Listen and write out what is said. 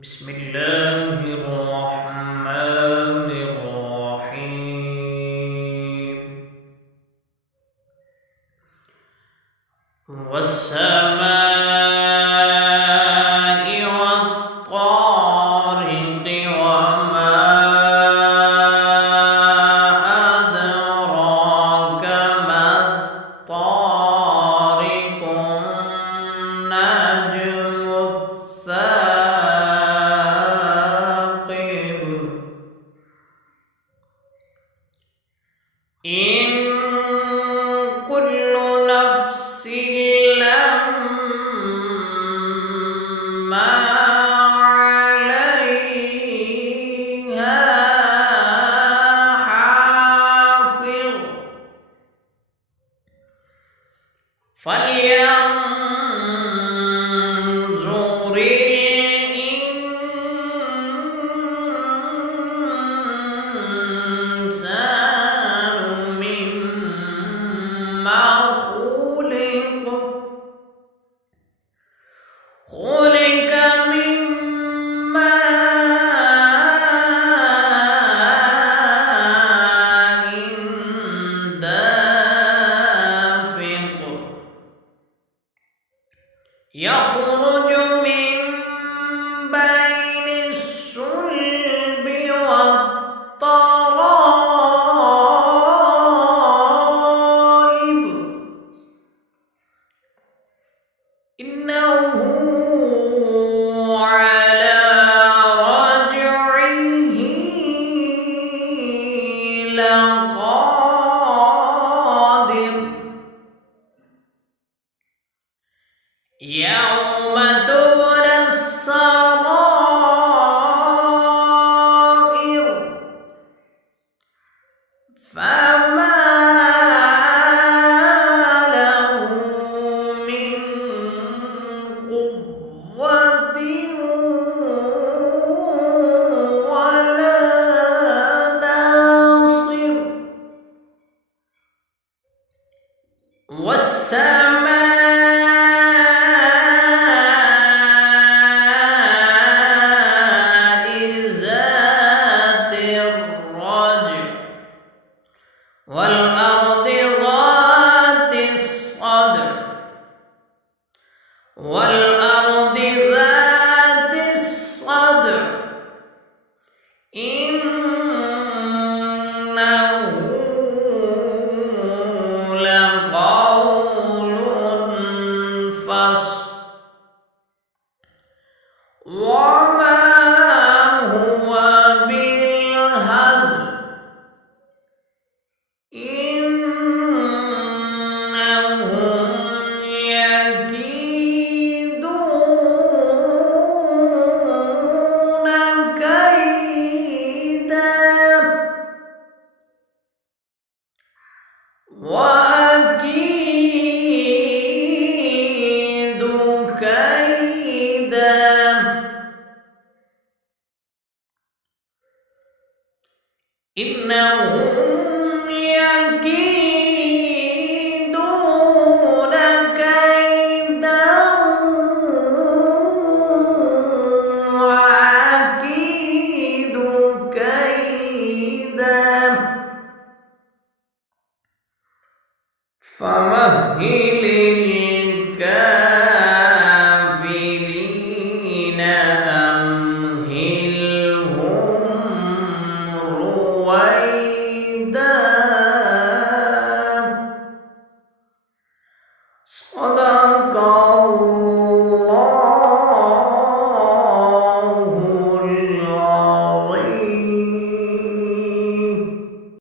بسم الله الرحمن الرحيم والسماء والطارق وما أدراك ما الطارق النجم الثاقب إن كل نفس لما عليها حافظ فلينظر الإنسان مما خلق من ماء دافق يخرج من بين الصلب والترائب إنه على رجعه لقادر يوم تبلى السرائر فما له من قوة ولا ناصر والسماء ذات الرجع والأرض ذات الصدع والأرض ذات الصدع إنه لقول فصل وما هو بالهزل إنهم يكيدون كيدا وأكيد كيدا إنهم يكيدون كيدا وأكيد كيدا فمهل الكافرين أمهلهم رويدا صدق